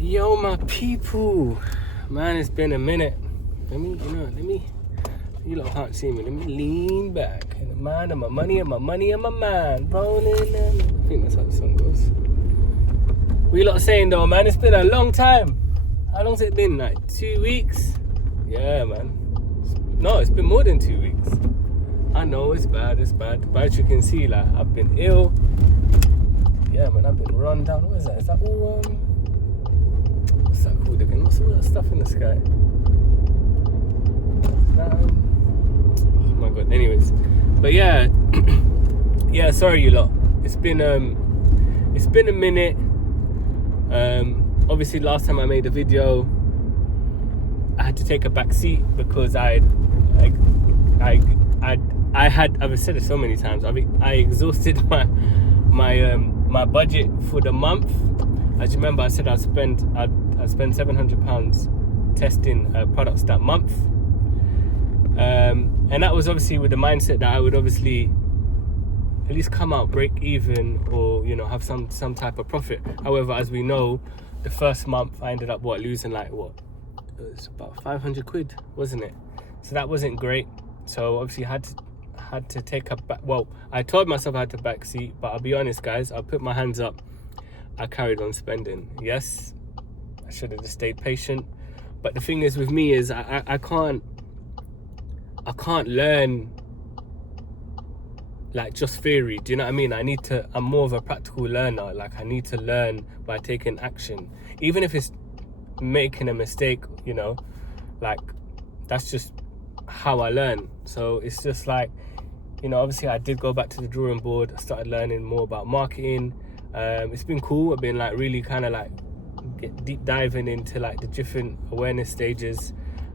Yo, my people, man, it's been a minute. You lot can't see me. Let me lean back. And the mind and my money and my money and my mind rolling. And I think that's how the song goes. What you lot saying though, man? It's been a long time. How long's it been? Like 2 weeks? Yeah, man. No, it's been more than 2 weeks. I know it's bad. But as you can see, like I've been ill. Yeah, man, I've been run down. What is that? Is that all? What's that called again? What's all that stuff in the sky? Oh my god. Anyways, but yeah, yeah. Sorry, you lot. It's been a minute. Obviously, last time I made a video, I had to take a back seat because I've said it so many times. I exhausted my budget for the month. As you remember, I said I'd spend £700 testing products that month, and that was obviously with the mindset that I would obviously at least come out break even, or have some type of profit. However, as we know, the first month I ended up losing it was about 500 quid, wasn't it? So that wasn't great. So obviously I had to take a back. Well, I told myself I had to backseat, but I'll be honest, guys, I'll put my hands up. I carried on spending. Yes, I should have just stayed patient. But the thing is with me is I can't learn like just theory. Do you know what I mean? I'm more of a practical learner. Like I need to learn by taking action. Even if it's making a mistake, like that's just how I learn. So it's just like, obviously I did go back to the drawing board. I started learning more about marketing. It's been cool. I've been like really kind of like deep diving into like the different awareness stages,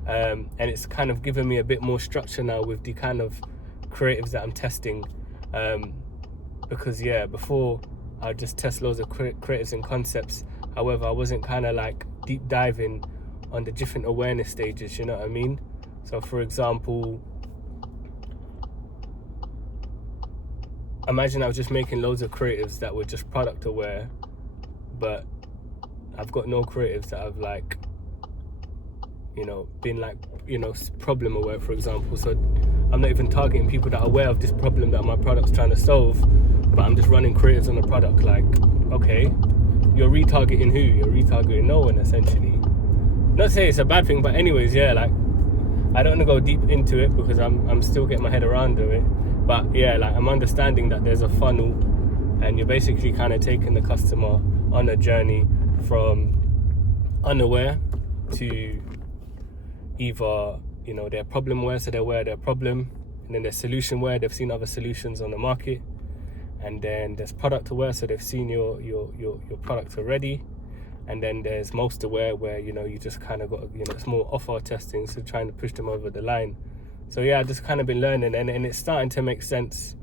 and it's kind of given me a bit more structure now with the kind of creatives that I'm testing, because before I'd just test loads of creatives and concepts. However, I wasn't kind of like deep diving on the different awareness stages, you know what I mean? So for example, imagine I was just making loads of creatives that were just product aware, but I've got no creatives that have like, been like, problem aware, for example. So I'm not even targeting people that are aware of this problem that my product's trying to solve, but I'm just running creatives on the product. Like, okay, you're retargeting who? You're retargeting no one, essentially. Not saying it's a bad thing, but anyways, yeah, like I don't want to go deep into it because I'm still getting my head around it. But yeah, like I'm understanding that there's a funnel, and you're basically kind of taking the customer on a journey from unaware to either, they're problem aware, so they're aware of their problem, and then there's solution aware, they've seen other solutions on the market, and then there's product aware, so they've seen your product already, and then there's most aware where you just kind of got it's more offer testing, so trying to push them over the line. So yeah, I've just kind of been learning, and it's starting to make sense,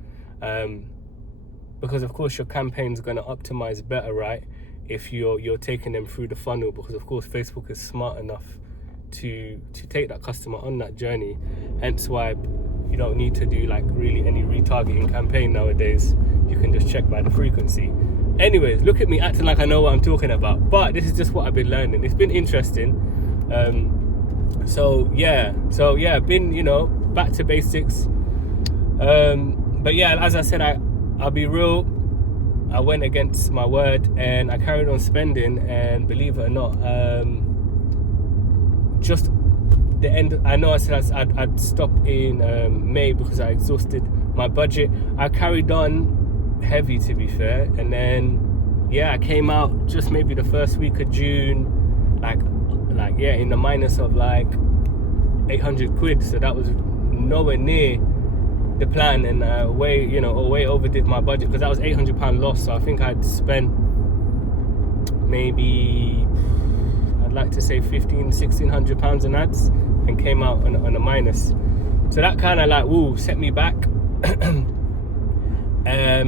because of course your campaign's going to optimize better, right, if you're taking them through the funnel, because of course Facebook is smart enough to take that customer on that journey. Hence why you don't need to do like really any retargeting campaign nowadays. You can just check by the frequency. Anyways, look at me acting like I know what I'm talking about, but this is just what I've been learning. It's been interesting. So yeah, been back to basics. But yeah, as I said, I'll be real. I went against my word and I carried on spending, and believe it or not, just the end. I know I said I'd stop in May because I exhausted my budget. I carried on heavy, to be fair, and then I came out just maybe the first week of June, like in the minus of like 800 quid. So that was nowhere near the plan, and way overdid my budget, because that was £800 loss. So I think I'd spent maybe, I'd like to say £1,600 in ads, and came out on a minus. So that kind of like set me back.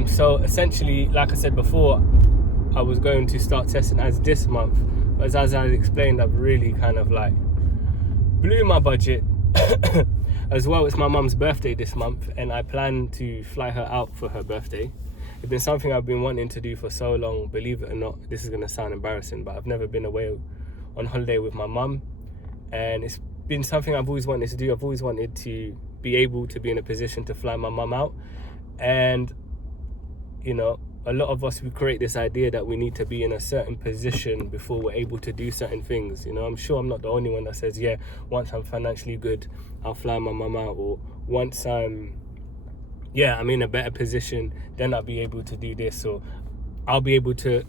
So essentially, like I said before, I was going to start testing ads this month, but as I explained, I've really kind of like blew my budget. As well, it's my mum's birthday this month, and I plan to fly her out for her birthday. it's been something I've been wanting to do for so long. Believe it or not, this is going to sound embarrassing, but I've never been away on holiday with my mum, and it's been something I've always wanted to do. I've always wanted to be able to be in a position to fly my mum out. And you know, a lot of us, we create this idea that we need to be in a certain position before we're able to do certain things. You know, I'm sure I'm not the only one that says, yeah, once I'm financially good, I'll fly my mum out, or once I'm in a better position, then I'll be able to do this, or I'll be able to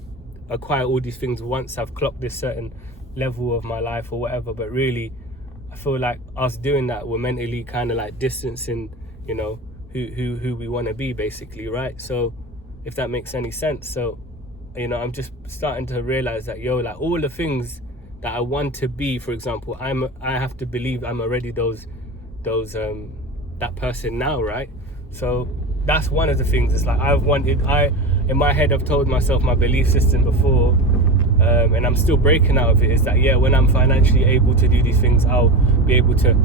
acquire all these things once I've clocked this certain level of my life or whatever. But really, I feel like us doing that, we're mentally kind of like distancing, you know, who we want to be, basically, right? So if that makes any sense. So, you know, I'm just starting to realize that, like all the things that I want to be, for example, I have to believe I'm already that person now, right? So that's one of the things. It's like in my head, I've told myself my belief system before, and I'm still breaking out of it, is that, yeah, when I'm financially able to do these things, I'll be able to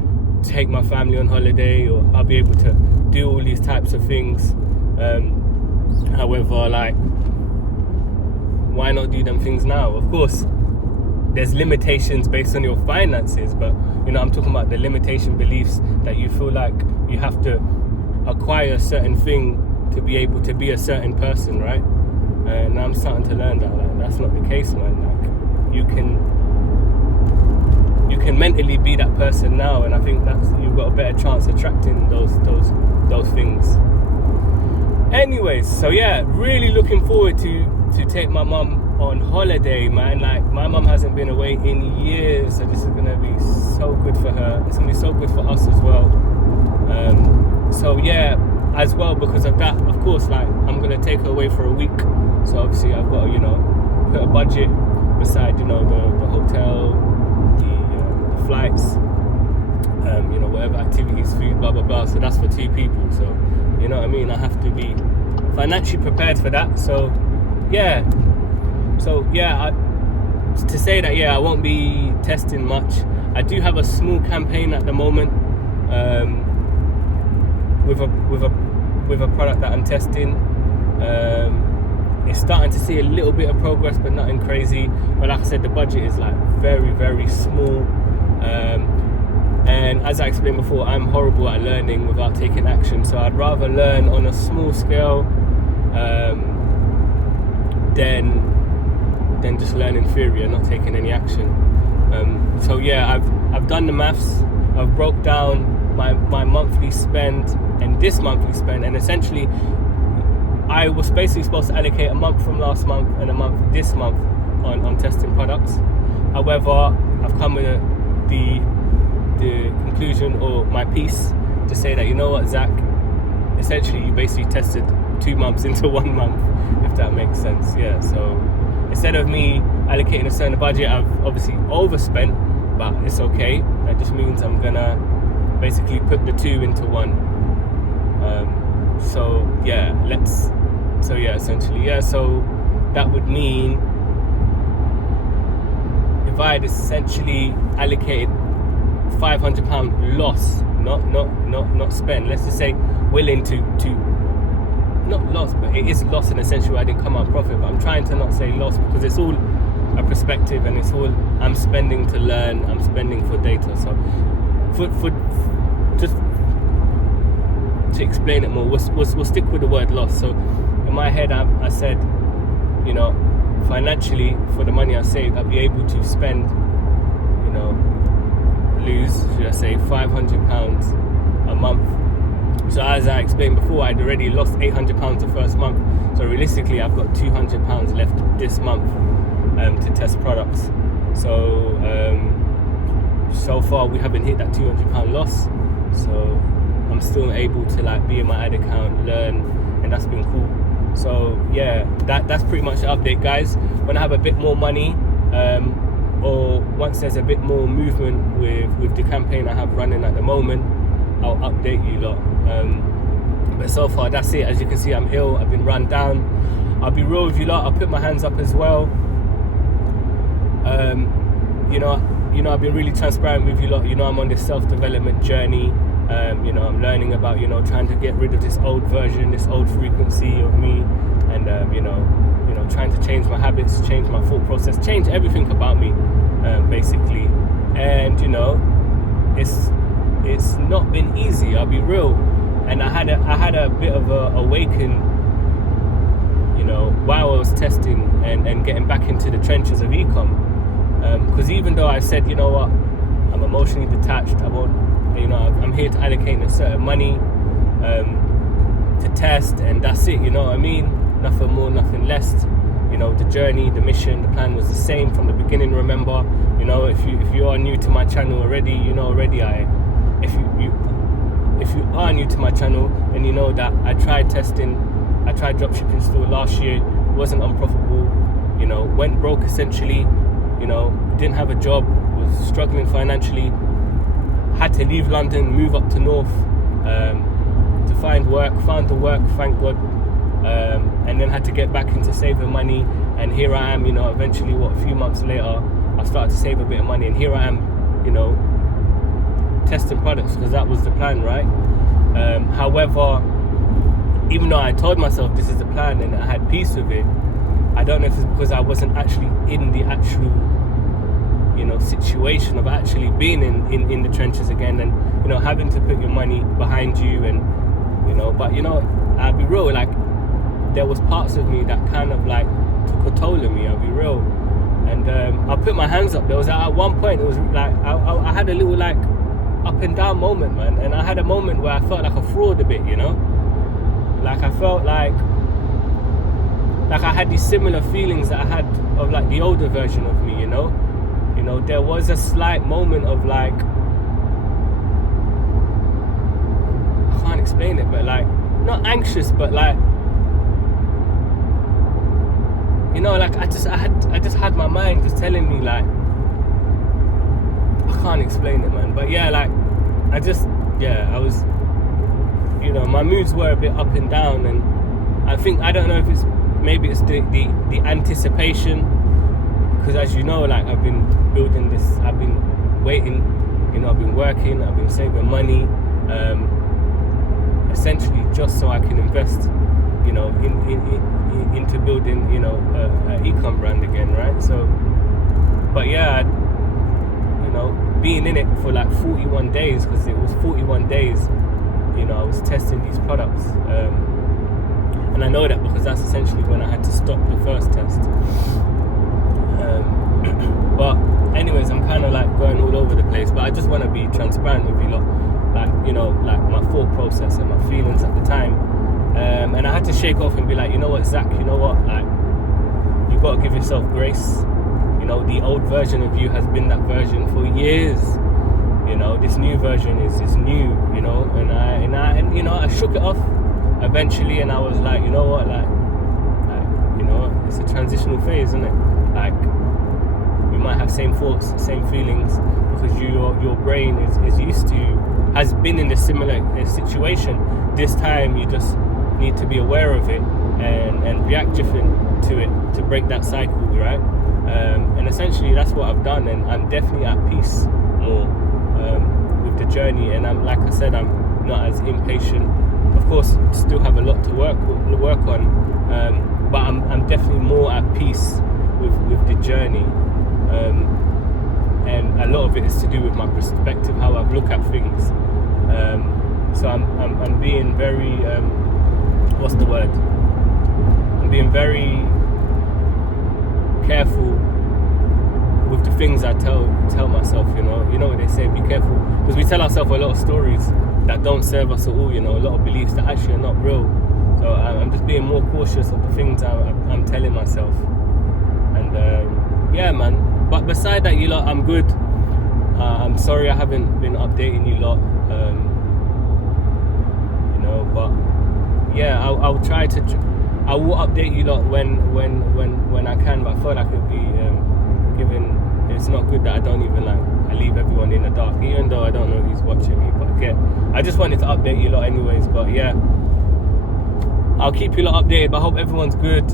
take my family on holiday, or I'll be able to do all these types of things. However, like, why not do them things now? Of course, there's limitations based on your finances, but, you know, I'm talking about the limitation beliefs that you feel like you have to acquire a certain thing to be able to be a certain person, right? And I'm starting to learn that, like, that's not the case, man. Like, you can mentally be that person now, and I think that's, you've got a better chance attracting those things. Anyways, so yeah, really looking forward to take my mum on holiday, man. Like, my mum hasn't been away in years, so this is gonna be so good for her. It's gonna be so good for us as well. So yeah, as well, because of that, of course, like, I'm gonna take her away for a week. So obviously I've got to, you know, put a budget beside, you know, the hotel, the flights, you know, whatever activities, food, blah blah blah. So that's for 2 people. So, you know what I mean? I have to be financially prepared for that. So yeah, to say that, yeah, I won't be testing much. I do have a small campaign at the moment, with a product that I'm testing. It's starting to see a little bit of progress, but nothing crazy. But like I said, the budget is like very, very small. And as I explained before, I'm horrible at learning without taking action. So I'd rather learn on a small scale than just learn in theory and not taking any action. So yeah, I've done the maths. I've broke down my monthly spend and this monthly spend, and essentially I was basically supposed to allocate a month from last month and a month this month on testing products. However, I've come with the conclusion, or my piece, to say that, you know what, Zach, essentially you basically tested 2 months into 1 month, if that makes sense. Yeah, so instead of me allocating a certain budget, I've obviously overspent, but it's okay. That just means I'm gonna basically put the 2 into 1. So that would mean if I had essentially allocated £500 loss, not spend, let's just say willing to not loss, but it is loss in a sense where I didn't come out profit, but I'm trying to not say loss because it's all a perspective, and it's all, I'm spending to learn, I'm spending for data. So for just to explain it more, we'll stick with the word loss. So in my head, I said, you know, financially, for the money I saved, I'll be able to spend, you know, lose, should I say, £500 a month. So as I explained before, I'd already lost £800 the first month. So realistically, I've got £200 left this month to test products. So so far we haven't hit that £200 loss. So I'm still able to like be in my ad account, learn, and that's been cool. So yeah, that's pretty much the update, guys. When I have a bit more money, or once there's a bit more movement with the campaign I have running at the moment, I'll update you lot. But so far, that's it. As you can see, I'm ill. I've been run down. I'll be real with you lot. I'll put my hands up as well. You know, I've been really transparent with you lot. You know, I'm on this self-development journey. I'm learning about, trying to get rid of this old version, this old frequency of me, and trying to change my habits, change my thought process, change everything about me, basically. And it's not been easy, I'll be real. And I had a bit of a awaken, while I was testing and getting back into the trenches of Ecom. Because even though I said, you know what, I'm emotionally detached, I won't, I'm here to allocate a certain money to test, and that's it, you know what I mean? Nothing more, nothing less. The journey, the mission, the plan was the same from the beginning. Remember, if you are new to my channel already, if you are new to my channel, then you know that I tried dropshipping store last year, wasn't unprofitable, went broke essentially, didn't have a job, was struggling financially, had to leave London, move up to North to find work, found the work, thank God, and then had to get back into saving money. And here I am, eventually, a few months later, I started to save a bit of money, and here I am, testing products, because that was the plan, right? However, even though I told myself this is the plan and I had peace with it, I don't know if it's because I wasn't actually in the actual situation of actually being in the trenches again, and having to put your money behind you, and but I'll be real, like there was parts of me that kind of like took a toll of me, I'll be real. And I put my hands up. There was at one point, it was like I had a little like up and down moment, man, and I had a moment where I felt like a fraud a bit, like I felt like I had these similar feelings that I had of like the older version of me, there was a slight moment of like, I can't explain it, but like not anxious, but like like I just had my mind just telling me like, I can't explain it, man, but yeah, like I was, my moods were a bit up and down, and I don't know if maybe it's the anticipation, because as you know, like I've been building this, I've been waiting, I've been working, I've been saving money, essentially just so I can invest, into building, an Ecom brand again, right? So, but yeah, being in it for like 41 days, because it was 41 days, I was testing these products, and I know that because that's essentially when I had to stop the first test. But anyways, I'm kind of like going all over the place, but I just want to be transparent with you lot, like like my thought process and my feelings at the time, and I had to shake off and be like, you know what, Zach, like you got to give yourself grace. The old version of you has been that version for years. This new version is new. And I shook it off eventually, and I was like, you know what, it's a transitional phase, isn't it? Like, you might have same thoughts, same feelings, because your brain is used to, has been in a similar situation. This time you just need to be aware of it and react different to it to break that cycle, right? And essentially that's what I've done, and I'm definitely at peace more with the journey, and I'm, like I said, I'm not as impatient. Of course, still have a lot to work on, but I'm definitely more at peace with the journey, and a lot of it is to do with my perspective, how I look at things. So I'm being very what's the word? I'm being very careful with the things I tell myself. You know what they say, be careful, because we tell ourselves a lot of stories that don't serve us at all. A lot of beliefs that actually are not real. So I'm just being more cautious of the things I'm telling myself. And yeah, man. But beside that, you lot, I'm good. I'm sorry I haven't been updating you lot. But yeah, I'll try to. I will update you lot when I can. But I feel like it'd be given. It's not good that I don't even I leave everyone in the dark, even though I don't know who's watching me. But yeah, I just wanted to update you lot anyways. But yeah, I'll keep you lot updated. But I hope everyone's good.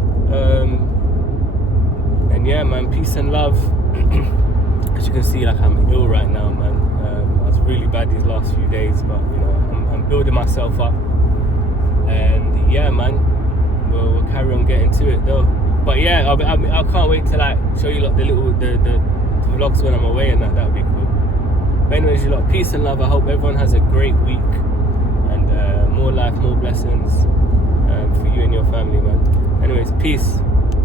And yeah, man, peace and love. As you can see, I'm ill right now, man. I was really bad these last few days, but you know, I'm building myself up, and yeah, man, we'll carry on getting to it though. But yeah, I can't wait to like show you like the vlogs when I'm away, and that would be cool. But anyways, you lot, peace and love. I hope everyone has a great week, and more life, more blessings for you and your family, man. Anyways, peace.